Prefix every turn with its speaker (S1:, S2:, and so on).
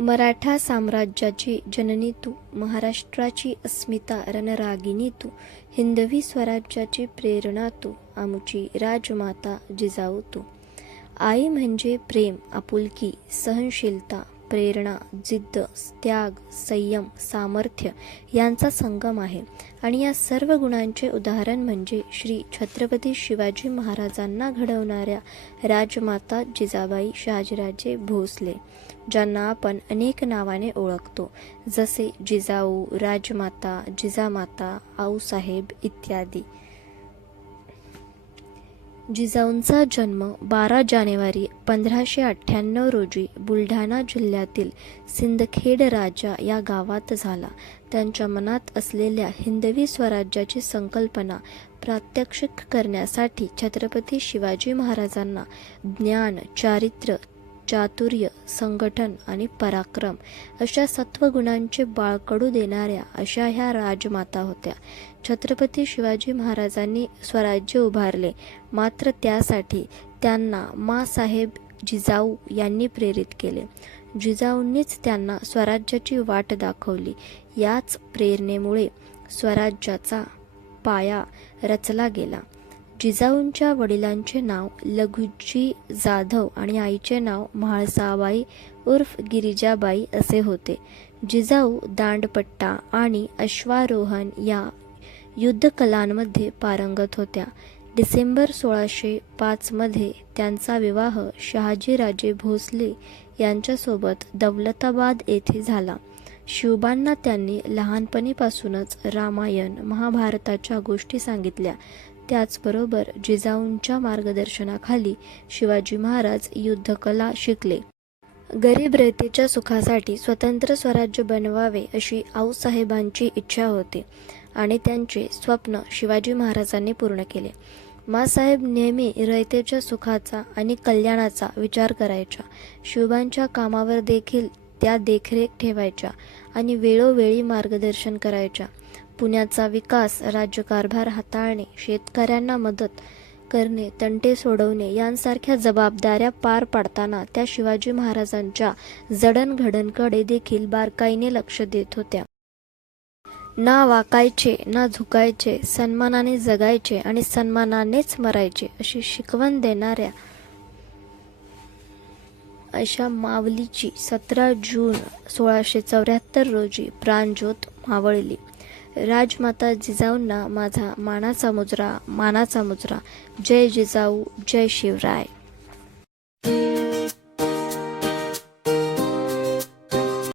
S1: मराठा साम्राज्याची जननी तू महाराष्ट्राची अस्मिता रणरागिनी तू हिंदवी स्वराज्याची प्रेरणा तू आमुची राजमाता जिजाऊ तू. आई म्हणजे प्रेम आपुलकी सहनशीलता प्रेरणा जिद्द त्याग संयम सामर्थ्य यांचा संगम आहे. आणि या सर्व गुणांचे उदाहरण म्हणजे श्री छत्रपती शिवाजी महाराजांना घडवणाऱ्या राजमाता जिजाबाई शहाजीराजे भोसले ज्यांना आपण अनेक नावाने ओळखतो जसे जिजाऊ राजमाता जिजामाता आऊसाहेब इत्यादी. जिजाऊंचा जन्म बारा जानेवारी पंधराशे अठ्ठ्याण्णव रोजी बुलढाणा जिल्ह्यातील सिंदखेड राजा या गावात झाला. त्यांच्या मनात असलेल्या हिंदवी स्वराज्याची संकल्पना प्रात्यक्षिक करण्यासाठी छत्रपती शिवाजी महाराजांना ज्ञान चारित्र्य चातुर्य संघटन आणि पराक्रम अशा सत्वगुणांचे बाळकडू देणाऱ्या अशा ह्या राजमाता होत्या. छत्रपती शिवाजी महाराजांनी स्वराज्य उभारले. मात्र त्यासाठी त्यांना मासाहेब जिजाऊ यांनी प्रेरित केले. जिजाऊंनीच त्यांना स्वराज्याची वाट दाखवली. याच प्रेरणेमुळे स्वराज्याचा पाया रचला गेला. जिजाऊंच्या वडिलांचे नाव लघुजी जाधव आणि आईचे नाव म्हाळसाबाई उर्फ गिरिजाबाई असे होते. जिजाऊ दांडपट्टा आणि अश्वारोहण या युद्धकलांमध्ये पारंगत होत्या. डिसेंबर सोळाशे पाचमध्ये त्यांचा विवाह शहाजीराजे भोसले यांच्यासोबत दौलताबाद येथे झाला. शिवबांना त्यांनी लहानपणीपासूनच रामायण महाभारताच्या गोष्टी सांगितल्या. त्याचबरोबर जिजाऊंच्या मार्गदर्शनाखाली शिवाजी महाराज युद्धकला शिकले. गरीब रयतेच्या सुखासाठी स्वतंत्र स्वराज्य बनवावे अशी आऊसाहेबांची इच्छा होती आणि त्यांचे स्वप्न शिवाजी महाराजांनी पूर्ण केले. मासाहेब नेहमी रयतेच्या सुखाचा आणि कल्याणाचा विचार करायच्या. शिवबांच्या कामावर देखील त्या देखरेख ठेवायच्या आणि वेळोवेळी मार्गदर्शन करायच्या. पुण्याचा विकास राज्यकारभार हाताळणे शेतकऱ्यांना मदत करणे तंटे सोडवणे यांसारख्या जबाबदाऱ्या पार पाडताना त्या शिवाजी महाराजांच्या जडणघडणकडे देखील बारकाईने लक्ष देत होत्या. ना वाकायचे ना झुकायचे सन्मानाने जगायचे आणि सन्मानानेच मरायचे अशी शिकवण देणाऱ्या अशा मावलीची सतरा जून सोळाशे चौऱ्याहत्तर रोजी प्राणज्योत मावळली. राजमाता जिजाऊंना माझा मानाचा मुजरा मानाचा मुजरा. जय जिजाऊ जय शिवराय.